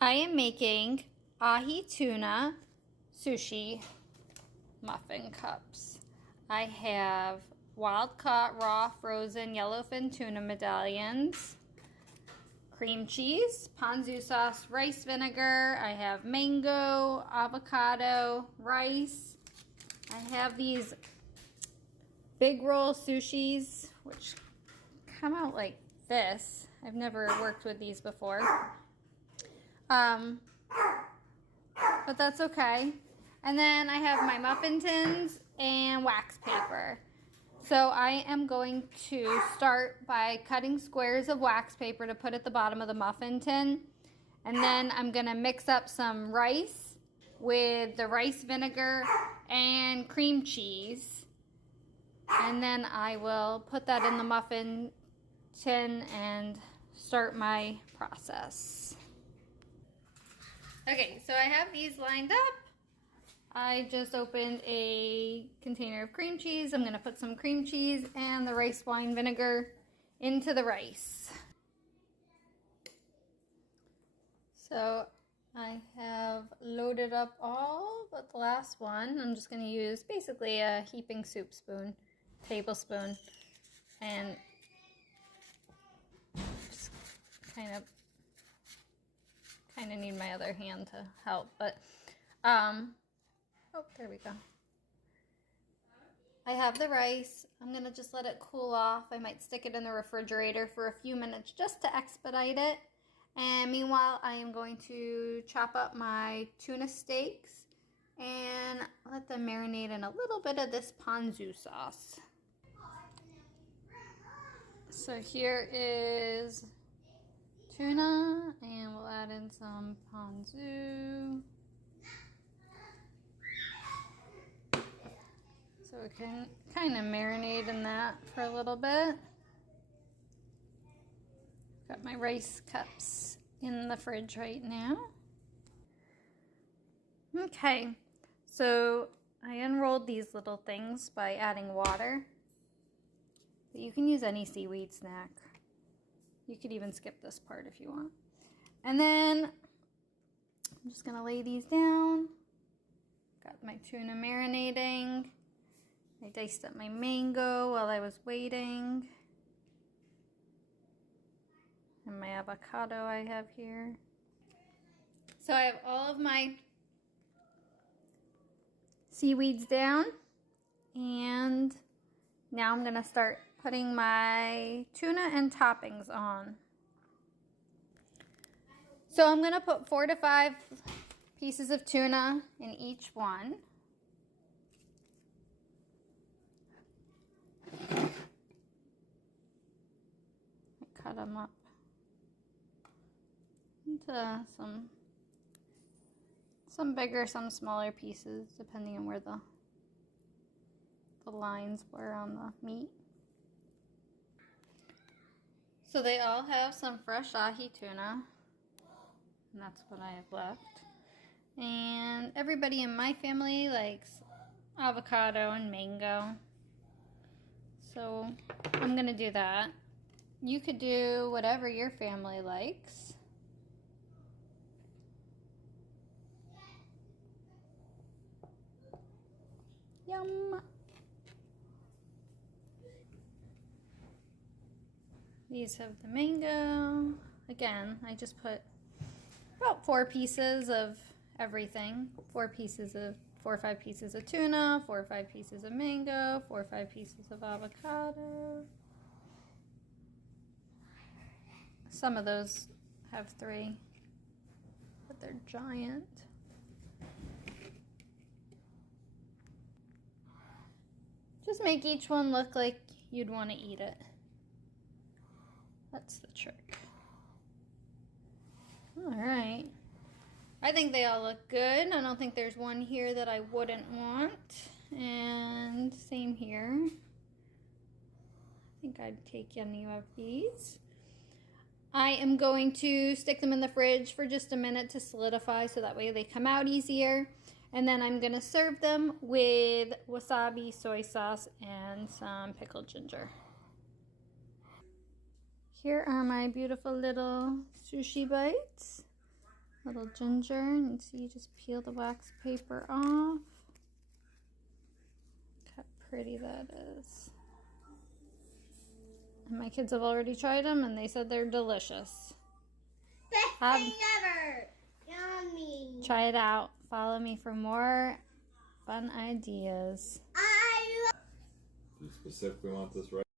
I am making ahi tuna sushi muffin cups. I have wild-caught raw frozen yellowfin tuna medallions, cream cheese, ponzu sauce, rice vinegar. I have mango, avocado, rice. I have these big roll sushis, which come out like this. I've never worked with these before. But that's okay. And then I have my muffin tins and wax paper. So I am going to start by cutting squares of wax paper to put at the bottom of the muffin tin. And then I'm going to mix up some rice with the rice vinegar and cream cheese. And then I will put that in the muffin tin and start my process. Okay, so I have these lined up. I just opened a container of cream cheese. I'm gonna put some cream cheese and the rice wine vinegar into the rice. So I have loaded up all but the last one. I'm just gonna use basically a heaping soup spoon, tablespoon, and just kind of need my other hand to help, but oh, there we go. I have the rice. I'm gonna just let it cool off. I might stick it in the refrigerator for a few minutes just to expedite it. And meanwhile, I am going to chop up my tuna steaks and let them marinate in a little bit of this ponzu sauce. So here is tuna, and we'll add in some ponzu. So we can kind of marinate in that for a little bit. Got my rice cups in the fridge right now. Okay, so I unrolled these little things by adding water. But you can use any seaweed snack. You could even skip this part if you want. And then I'm just gonna lay these down. Got my tuna marinating. I diced up my mango while I was waiting. And my avocado I have here. So I have all of my seaweeds down. And now I'm gonna start putting my tuna and toppings on. So I'm gonna put 4 to 5 pieces of tuna in each one. Cut them up into some bigger, some smaller pieces, depending on where the lines were on the meat. So they all have some fresh ahi tuna, and that's what I have left. And everybody in my family likes avocado and mango, so I'm gonna do that. You could do whatever your family likes. Yum! These have the mango. Again, I just put about 4 pieces of everything. 4 or 5 pieces of tuna, 4 or 5 pieces of mango, 4 or 5 pieces of avocado. Some of those have 3, but they're giant. Just make each one look like you'd want to eat it. That's the trick. All right. I think they all look good. I don't think there's one here that I wouldn't want. And same here. I think I'd take any of these. I am going to stick them in the fridge for just a minute to solidify so that way they come out easier. And then I'm going to serve them with wasabi, soy sauce, and some pickled ginger. Here are my beautiful little sushi bites. Little ginger, and see, you just peel the wax paper off. Look how pretty that is. And my kids have already tried them, and they said they're delicious. Best thing ever! Yummy! Try it out. Follow me for more fun ideas. I Do you specifically want this right?